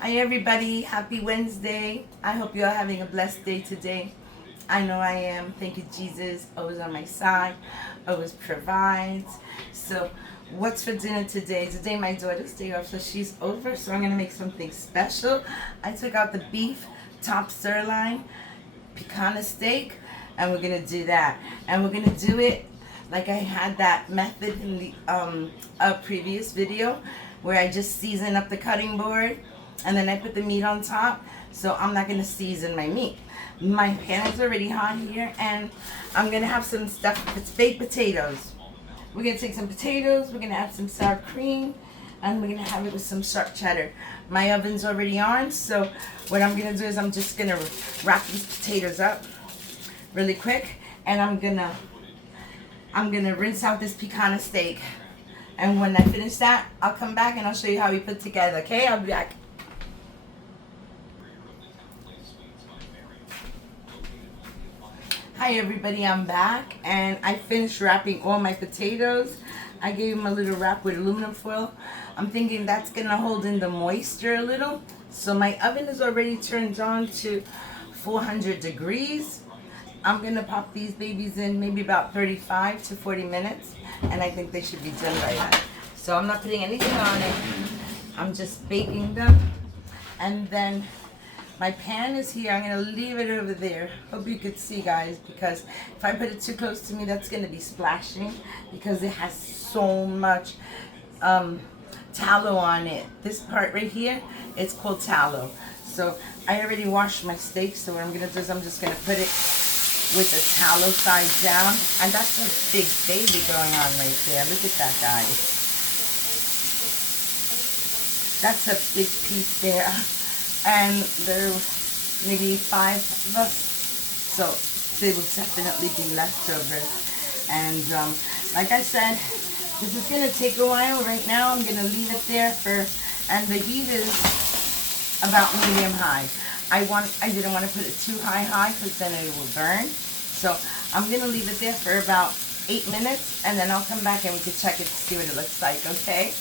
Hi everybody, happy Wednesday. I hope you're having a blessed day today. I know I am. Thank you, Jesus. Always on my side, always provides. So, what's for dinner today? Today my daughter's day off, so she's over, so I'm gonna make something special. I took out the beef, top sirloin, Picana steak, and we're gonna do that. And we're gonna do it like I had that method in the a previous video where I just season up the cutting board and then I put the meat on top. So I'm not gonna season my meat. My pan is already hot here, and I'm gonna have some stuff. It's baked potatoes. We're gonna take some potatoes. We're gonna add some sour cream, and we're gonna have it with some sharp cheddar. My oven's already on, so what I'm gonna do is I'm just gonna wrap these potatoes up really quick, and I'm gonna rinse out this Picana steak. And when I finish that, I'll come back and I'll show you how we put together. Okay, I'll be back. Hi everybody, I'm back, and I finished wrapping all my potatoes. I gave them a little wrap with aluminum foil. I'm thinking that's gonna hold in the moisture a little. So my oven is already turned on to 400 degrees. I'm gonna pop these babies in maybe about 35 to 40 minutes, and I think they should be done by then. So I'm not putting anything on it. I'm just baking them, and then my pan is here. I'm gonna leave it over there. Hope you could see, guys, because if I put it too close to me, that's gonna be splashing because it has so much tallow on it. This part right here, it's called tallow. So I already washed my steak, so what I'm gonna do is I'm just gonna put it with the tallow side down. And that's a big baby going on right there. Look at that, guys. That's a big piece there. And there's maybe 5 of us, so they will definitely be leftovers. And like I said, this is going to take a while. Right now I'm going to leave it there and the heat is about medium high. I didn't want to put it too high because then it will burn. So I'm going to leave it there for about 8 minutes, and then I'll come back and we can check it to see what it looks like, okay?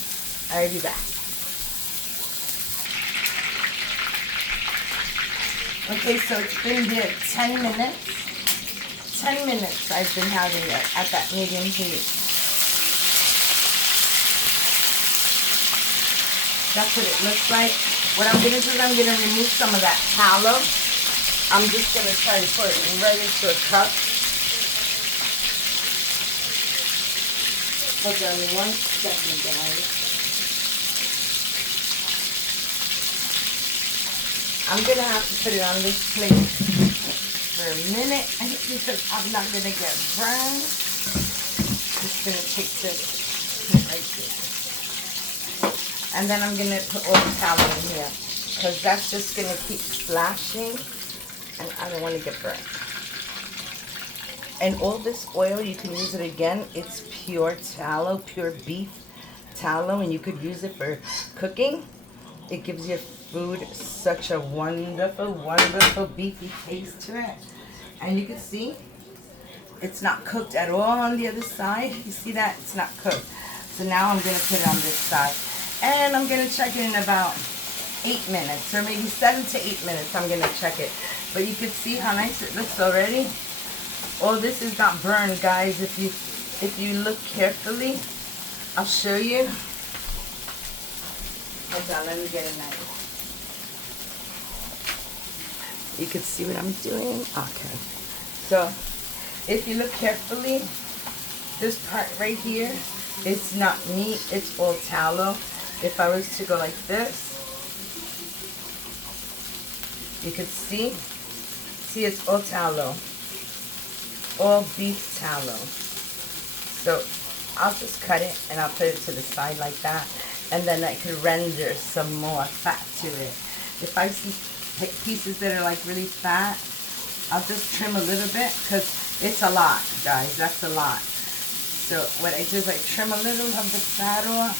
I'll be back. Okay, so it's been there 10 minutes. 10 minutes I've been having it at that medium heat. That's what it looks like. What I'm going to do is I'm going to remove some of that tallow. I'm just going to try to pour it right into a cup. Hold on 1 second, guys. I'm going to have to put it on this plate for a minute because I'm not going to get burned. Just going to take this right there. And then I'm going to put all the tallow in here because that's just going to keep splashing and I don't want to get burnt. And all this oil, you can use it again. It's pure tallow, pure beef tallow, and you could use it for cooking. It gives your food such a wonderful, wonderful beefy taste to it. And you can see it's not cooked at all on the other side. You see that? It's not cooked. So now I'm going to put it on this side. And I'm going to check it in about 8 minutes, or maybe 7 to 8 minutes. I'm going to check it. But you can see how nice it looks already. Oh, this is not burned, guys. If you look carefully, I'll show you. Hold on, let me get a knife. You can see what I'm doing? Okay. So, if you look carefully, this part right here, it's not meat, it's all tallow. If I was to go like this, you could see it's all tallow. All beef tallow. So, I'll just cut it and I'll put it to the side like that. And then I could render some more fat to it. If I see pieces that are like really fat, I'll just trim a little bit because it's a lot, guys. That's a lot. So what I do is I trim a little of the fat off.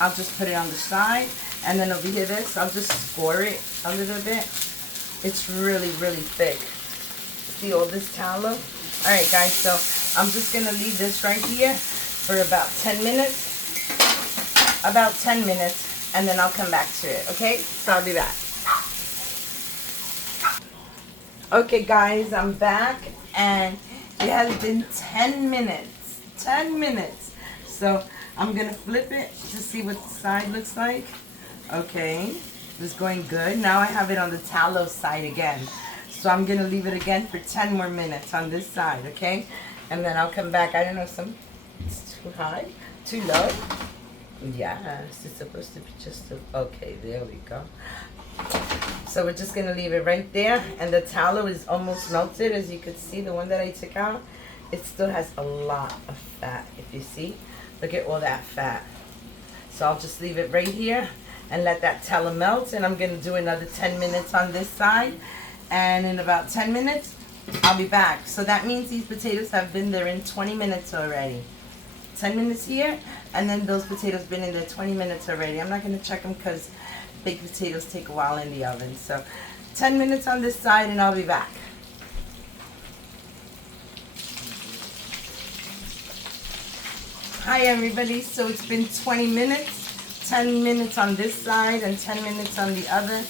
I'll just put it on the side, and then over here I'll just score it a little bit. It's really, really thick. See all this tallow? Alright guys, so I'm just going to leave this right here for about 10 minutes, about 10 minutes, and then I'll come back to it, okay? So I'll be back. Okay, guys, I'm back, and it has been 10 minutes. 10 minutes. So I'm going to flip it to see what the side looks like. Okay, it's going good. Now I have it on the tallow side again. So I'm going to leave it again for 10 more minutes on this side, okay? And then I'll come back. I don't know, it's too high, too low. Yes, it's supposed to be just okay, there we go. So we're just going to leave it right there. And the tallow is almost melted. As you can see, the one that I took out, it still has a lot of fat. If you see, look at all that fat. So I'll just leave it right here and let that tallow melt. And I'm going to do another 10 minutes on this side. And in about 10 minutes, I'll be back. So that means these potatoes have been there in 20 minutes already. 10 minutes here, and then those potatoes been in there 20 minutes already. I'm not going to check them because baked potatoes take a while in the oven. So 10 minutes on this side, and I'll be back. Hi everybody, so it's been 20 minutes, 10 minutes on this side and 10 minutes on the other.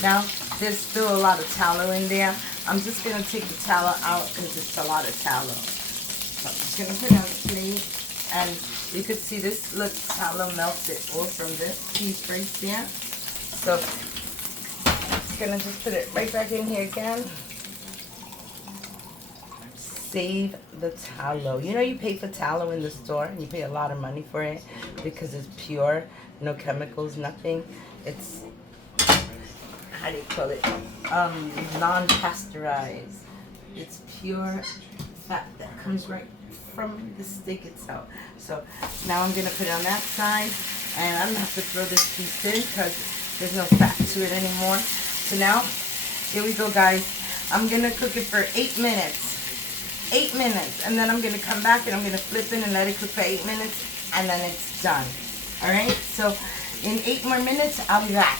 Now, there's still a lot of tallow in there. I'm just going to take the tallow out because it's a lot of tallow. So I'm just going to put it on the plate. And you could see this, look, tallow melted all from this piece right there. So I'm just going to just put it right back in here again. Save the tallow. You know, you pay for tallow in the store and you pay a lot of money for it because it's pure, no chemicals, nothing. It's, how do you call it, non-pasteurized. It's pure fat that comes right from the steak itself. So now I'm going to put it on that side, and I'm going to have to throw this piece in because there's no fat to it anymore. So now, here we go, guys. I'm going to cook it for 8 minutes. 8 minutes, and then I'm going to come back and I'm going to flip it and let it cook for 8 minutes, and then it's done. Alright, so in 8 more minutes, I'll be back.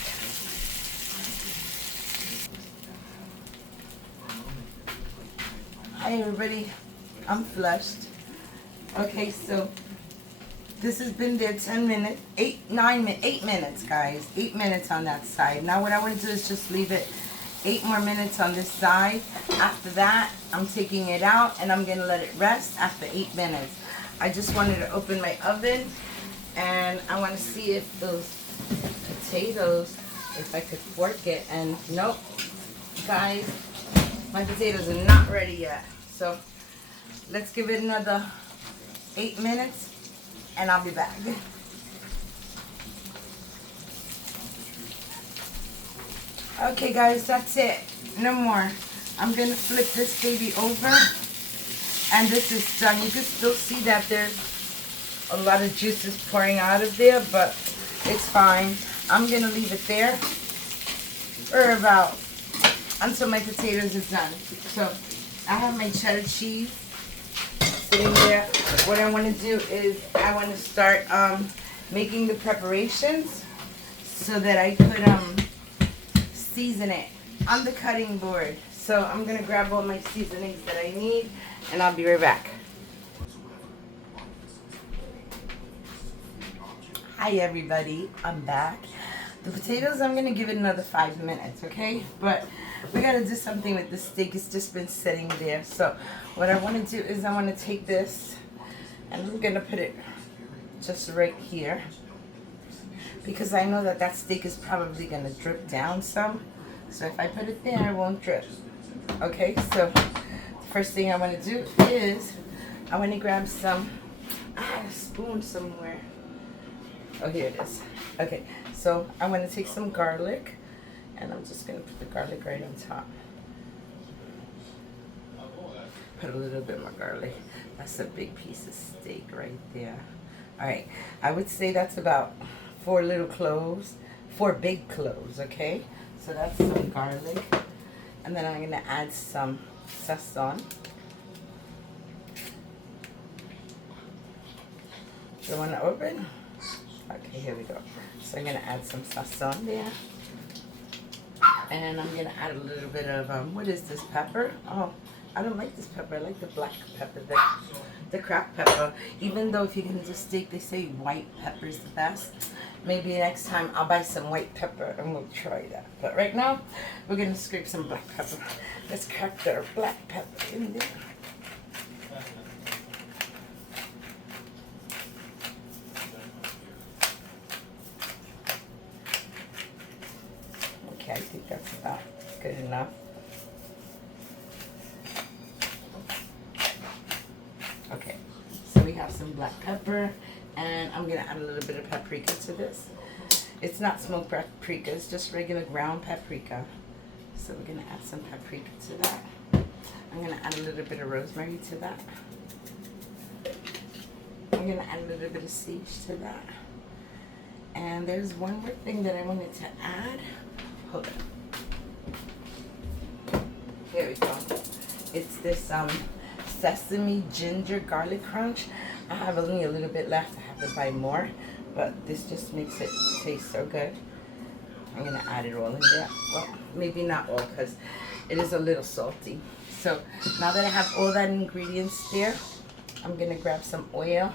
Hi everybody, I'm flushed. Okay, so this has been there 10 minutes, 8 minutes, guys. 8 minutes on that side. Now what I want to do is just leave it 8 more minutes on this side. After that, I'm taking it out and I'm going to let it rest after 8 minutes. I just wanted to open my oven and I want to see if those potatoes, if I could fork it, and nope, guys, my potatoes are not ready yet. So let's give it another 8 minutes and I'll be back. Okay guys, that's it. No more. I'm going to flip this baby over and this is done. You can still see that there's a lot of juices pouring out of there, but it's fine. I'm going to leave it there for about until my potatoes are done. So I have my cheddar cheese sitting there. What I want to do is I want to start making the preparations so that I could season it on the cutting board. So I'm going to grab all my seasonings that I need and I'll be right back. Hi everybody, I'm back. The potatoes, I'm going to give it another 5 minutes, okay? But we got to do something with the steak. It's just been sitting there. So what I want to do is I want to take this and I'm going to put it just right here. Because I know that that steak is probably going to drip down some. So if I put it there, it won't drip. Okay, so the first thing I want to do is I want to grab some, I had a spoon somewhere. Oh, here it is. Okay, so I want to take some garlic and I'm just going to put the garlic right on top. Put a little bit more garlic. That's a big piece of steak right there. All right, I would say that's about 4 little cloves, 4 big cloves, okay? So that's some garlic. And then I'm going to add some sazon. Do you want to open? Okay, here we go. So I'm going to add some sazon there. And I'm going to add a little bit of, what is this, pepper? Oh, I don't like this pepper. I like the black pepper, the cracked pepper. Even though if you can do steak, they say white pepper is the best. Maybe next time I'll buy some white pepper and we'll try that. But right now, we're going to scrape some black pepper. Let's crack the black pepper in there. Okay, I think that's about good enough. Okay, so we have some black pepper, and I'm going to add a little bit of paprika to this. It's not smoked paprika, it's just regular ground paprika. So we're going to add some paprika to that. I'm going to add a little bit of rosemary to that. I'm going to add a little bit of sage to that. And there's one more thing that I wanted to add. Hold on. Here we go. It's this sesame ginger garlic crunch. I have only a little bit left. I have to buy more, but this just makes it taste so good. I'm gonna add it all in there. Well, maybe not all, because it is a little salty. So now that I have all that ingredients there, I'm gonna grab some oil.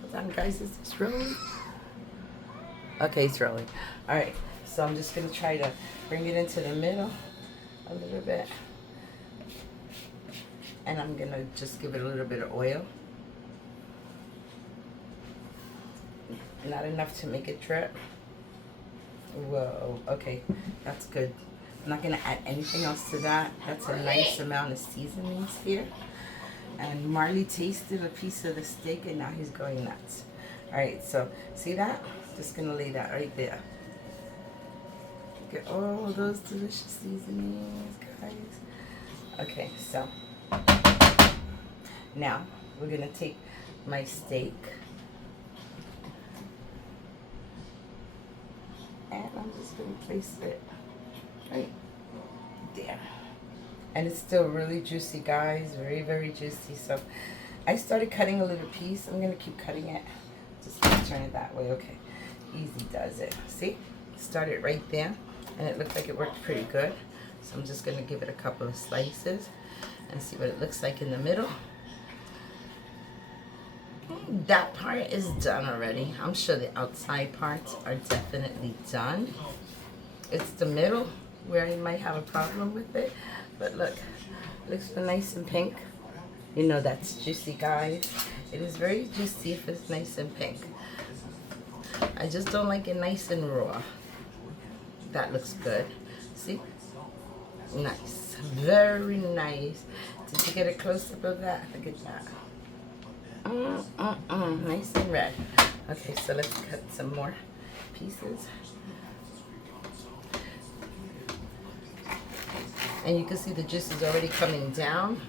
Hold on, guys, is this rolling? Okay, it's rolling. All right, so I'm just gonna try to bring it into the middle a little bit. And I'm gonna just give it a little bit of oil. Not enough to make it drip. Whoa, okay, that's good. I'm not gonna add anything else to that. That's a nice amount of seasonings here. And Marley tasted a piece of the steak and now he's going nuts. All right, so see that? Just gonna lay that right there. Get all those delicious seasonings, guys. Okay, so now we're gonna take my steak and I'm just gonna place it right there. And it's still really juicy, guys, very, very juicy. So I started cutting a little piece. I'm gonna keep cutting it. Just turn it that way, okay. Easy does it. See, started right there and it looked like it worked pretty good. So I'm just gonna give it a couple of slices and see what it looks like in the middle. That part is done already. I'm sure the outside parts are definitely done. It's the middle where I might have a problem with it. But look, it looks so nice and pink. You know that's juicy, guys. It is very juicy if it's nice and pink. I just don't like it nice and raw. That looks good. See? Nice. Very nice. Did you get a close-up of that? Look at that. Nice and red. Okay, so let's cut some more pieces. And you can see the juice is already coming down.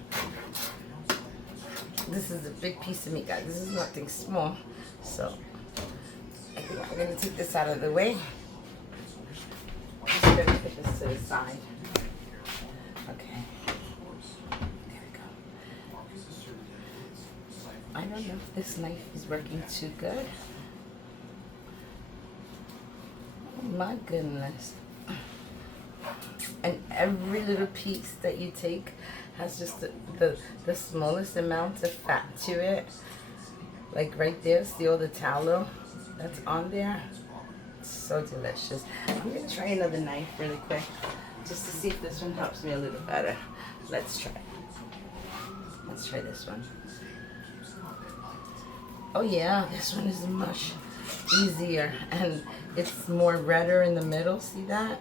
This is a big piece of meat, guys. This is nothing small. So I think I'm going to take this out of the way. I'm just going to put this to the side. Okay. There we go. I don't know if this knife is working too good. Oh my goodness. And every little piece that you take has just the smallest amount of fat to it. Like right there, see all the tallow that's on there? It's so delicious. I'm gonna try another knife really quick just to see if this one helps me a little better. Let's try. Let's try this one. Oh yeah, this one is much easier and it's more redder in the middle. See that?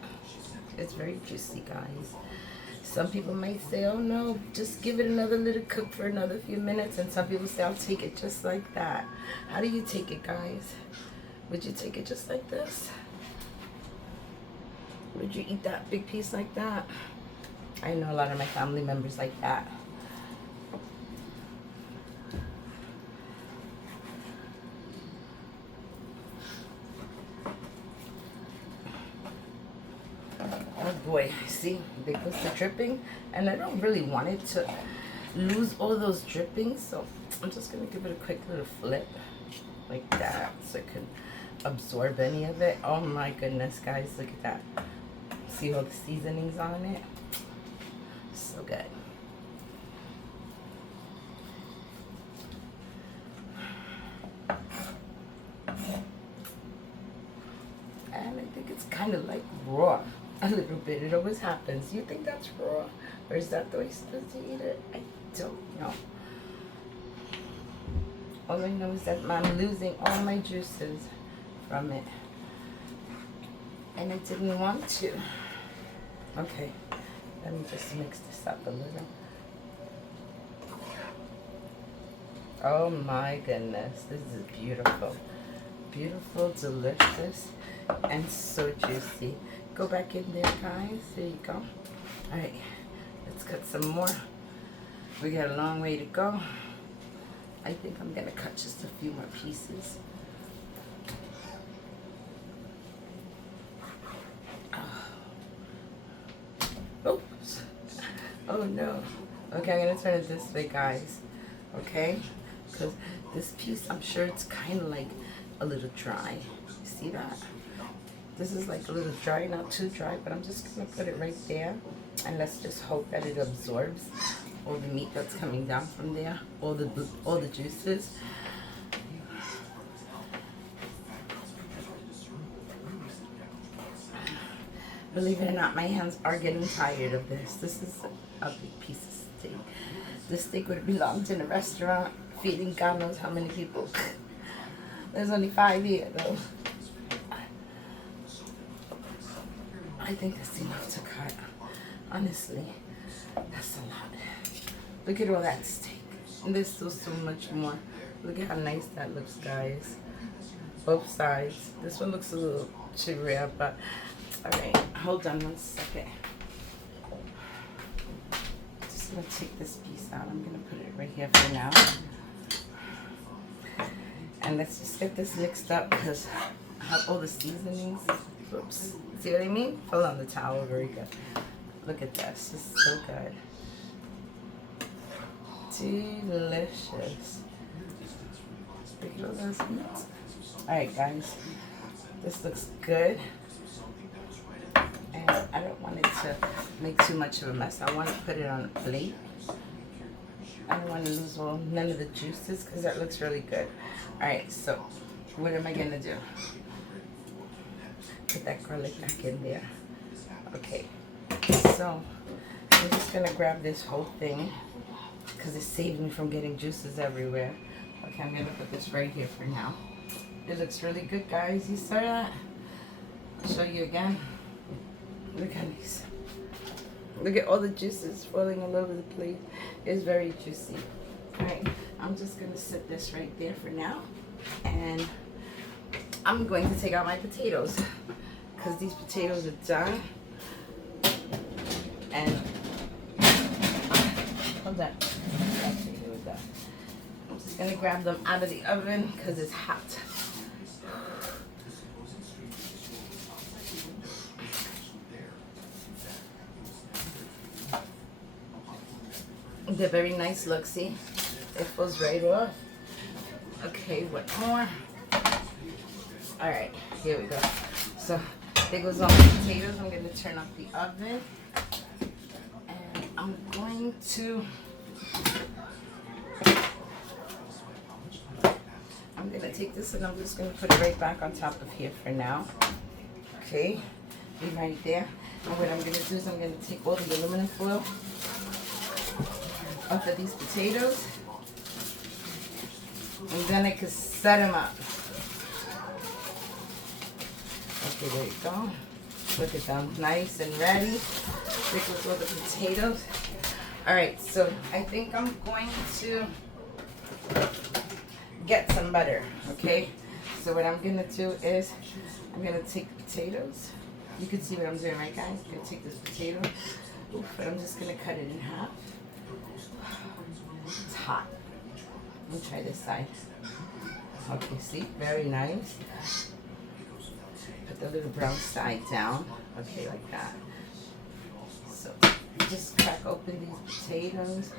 It's very juicy, guys. Some people might say, oh no, just give it another little cook for another few minutes. And some people say, I'll take it just like that. How do you take it, guys? Would you take it just like this? Would you eat that big piece like that? I know a lot of my family members like that. Oh boy, see, there goes the dripping, and I don't really want it to lose all those drippings, so I'm just gonna give it a quick little flip like that so it can absorb any of it. Oh my goodness, guys, look at that. See all the seasonings on it? So good. kind of like raw a little bit. It always happens. You think that's raw? Or is that the way you're supposed to eat it? I don't know. All I know is that I'm losing all my juices from it. And I didn't want to. Okay, let me just mix this up a little. Oh my goodness, this is beautiful. Beautiful, delicious, and so juicy. Go back in there, guys. There you go. All right, let's cut some more. We got a long way to go. I think I'm gonna cut just a few more pieces. Oops. Oh no. Okay, I'm gonna turn it this way, guys. Okay? Because this piece, I'm sure it's kind of like a little dry. See that? This is like a little dry, not too dry, but I'm just gonna put it right there. And let's just hope that it absorbs all the meat that's coming down from there, all the juices. Believe it or not, my hands are getting tired of this. This is a big piece of steak. This steak would have belonged in a restaurant feeding God knows how many people. There's only 5 here, though. I think that's enough to cut. Honestly, that's a lot. Look at all that steak. And there's still so much more. Look at how nice that looks, guys. Both sides. This one looks a little too rare, but alright. Hold on 1 second. Just gonna take this piece out. I'm gonna put it right here for now. And let's just get this mixed up because I have all the seasonings. Oops. See what I mean? Hold on the towel. Very good. Look at this. This is so good. Delicious. Look at all those meats. Alright, guys. This looks good. And I don't want it to make too much of a mess. I want to put it on a plate. I don't want to lose none of the juices because that looks really good. Alright, so what am I going to do? Put that garlic back in there. Okay, so I'm just going to grab this whole thing because it saved me from getting juices everywhere. Okay, I'm going to put this right here for now. It looks really good, guys. You saw that? I'll show you again. Look at these. Look at all the juices falling all over the plate. It's very juicy. Alright, I'm just going to set this right there for now. And I'm going to take out my potatoes because these potatoes are done. And hold on. I'm just going to grab them out of the oven because it's hot. They're very nice look, see? It falls right off. Okay, what more? Alright, here we go. So, there goes all my potatoes. I'm going to turn off the oven. And I'm going to take this and I'm just going to put it right back on top of here for now. Okay, be right there. And what I'm going to do is I'm going to take all the aluminum foil off of these potatoes, and then I can set them up. Okay, there you go. Look at them, nice and ready. There goes all the potatoes. All right, so I think I'm going to get some butter. Okay, so what I'm gonna do is I'm gonna take the potatoes. You can see what I'm doing, right, guys? I'm gonna take this potato, but I'm just gonna cut it in half. It's hot. Let me try this side. Okay, see? Very nice. Put the little brown side down. Okay, like that. So, just crack open these potatoes.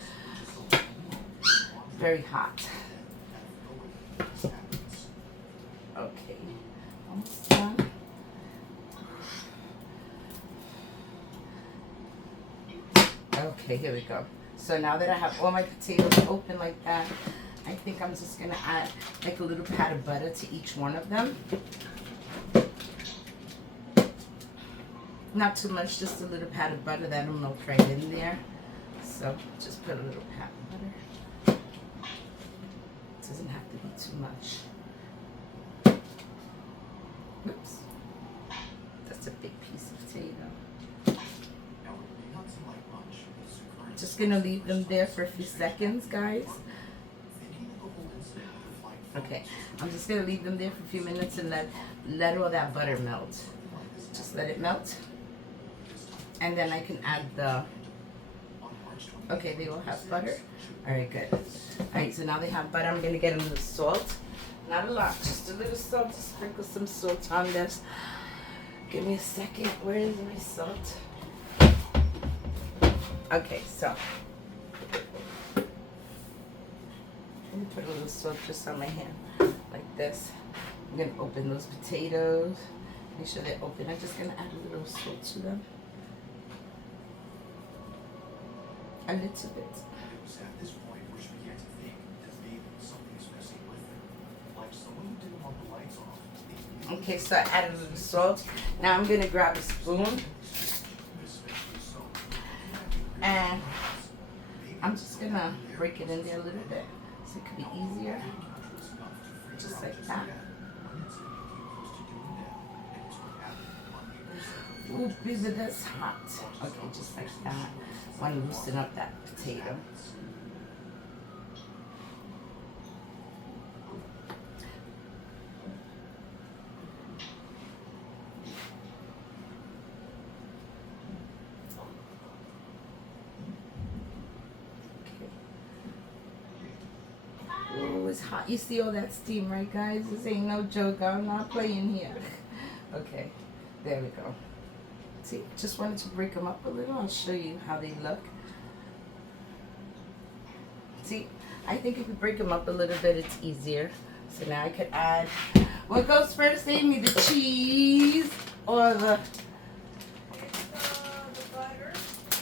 Very hot. Okay, almost done. Okay, here we go. So now that I have all my potatoes open like that, I think I'm just going to add like a little pat of butter to each one of them. Not too much, just a little pat of butter that'll melt right in there. So just put a little pat of butter. It doesn't have to be too much. Oops. That's a big piece of potato. Just gonna leave them there for a few seconds, guys. Okay, I'm just gonna leave them there for a few minutes and let all that butter melt. Just let it melt. And then I can add the, okay, they all have butter. All right, good. All right, so now they have butter. I'm gonna get a little salt. Not a lot, just a little salt. Just sprinkle some salt on this. Give me a second. Where is my salt? Okay, so let me put a little salt just on my hand, like this. I'm gonna open those potatoes. Make sure they're open. I'm just gonna add a little salt to them. A little bit. It was at this point where she began to think that maybe something is messing with her. Like someone who didn't want the lights off. Okay, so I added a little salt. Now I'm gonna grab a spoon and I'm just gonna break it in there a little bit so it could be easier. Just like that. Ooh, baby, that's hot. Okay, just like that. Want to loosen up that potato. Ooh, it's hot. You see all that steam, right, guys? This ain't no joke. I'm not playing here. Okay, there we go. See, just wanted to break them up a little. I'll show you how they look. See, I think if you break them up a little bit, it's easier. So now I could add, what goes first, Amy? The cheese or the butter.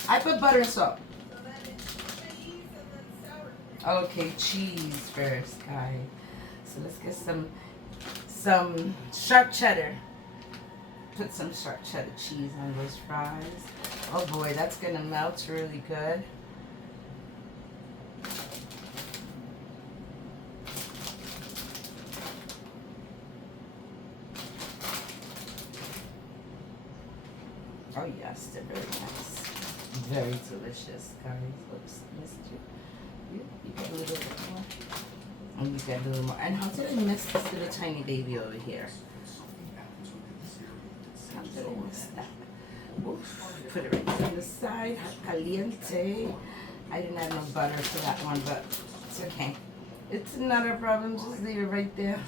I put butter and salt. So then it's cheese and then sour cream. Okay, cheese first, guys. So let's get some sharp cheddar. Put some sharp cheddar cheese on those fries. Oh boy, that's gonna melt really good. Oh yes, they're very nice. Very delicious, guys. Oops, missed you. You got a little bit more. And you got a little more. And how did I miss this little tiny baby over here? How did I miss that? Oof. Put it right on the side. Caliente. I didn't add no butter for that one, but it's okay. It's not a problem. Just leave it right there.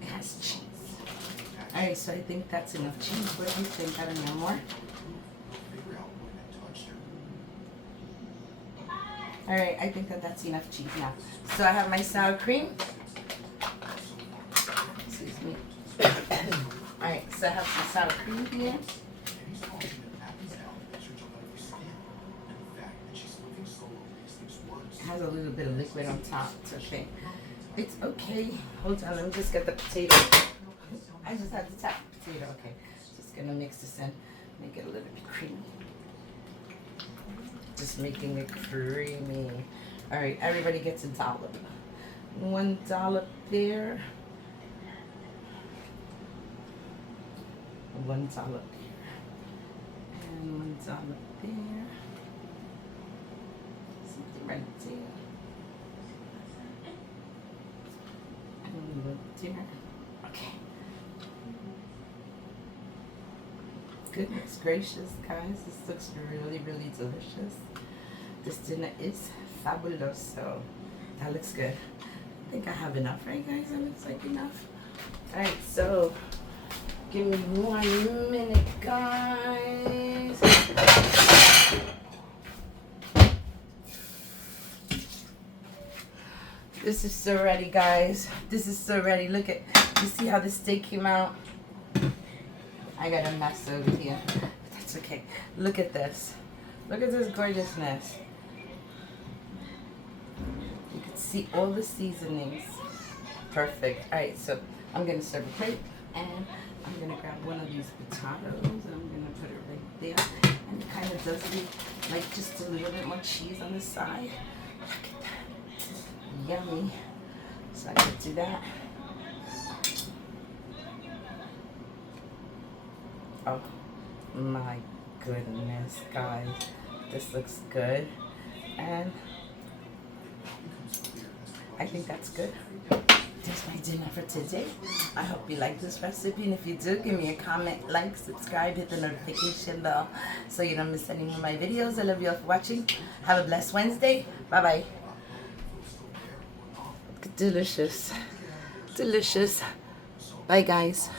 It has cheese. Alright, so I think that's enough cheese. What do you think? I don't know more. Alright, I think that's enough cheese now. So I have my sour cream. Excuse me. Alright, so I have some sour cream here. It has a little bit of liquid on top. It's okay. It's okay. Hold on, let me just get the potato. I just have to tap the potato. Okay. Just gonna mix this in. Make it a little bit creamy. Just making it creamy. Alright, everybody gets a dollop. One dollop there. One dollop here. And one dollop there. Something right there. And a little there. Okay. Goodness gracious, guys. This looks really, really delicious. This dinner is fabulous. So that looks good. I think I have enough, right, guys? That looks like enough. Alright, so give me 1 minute, guys. This is so ready, guys. This is so ready. Look at, you see how the steak came out? I got a mess over here, but that's okay. Look at this. Look at this gorgeousness. You can see all the seasonings. Perfect. All right, so I'm gonna serve a plate, and I'm gonna grab one of these potatoes, and I'm gonna put it right there. And it kind of does leave like just a little bit more cheese on the side. Look at that. Yummy. So I could do that. Oh my goodness, guys. This looks good. And I think that's good. That's my dinner for today. I hope you like this recipe, and if you do, give me a comment, like, subscribe, hit the notification bell so you don't miss any more of my videos. I love you all for watching. Have a blessed Wednesday. Bye bye. Delicious. Delicious. Bye guys.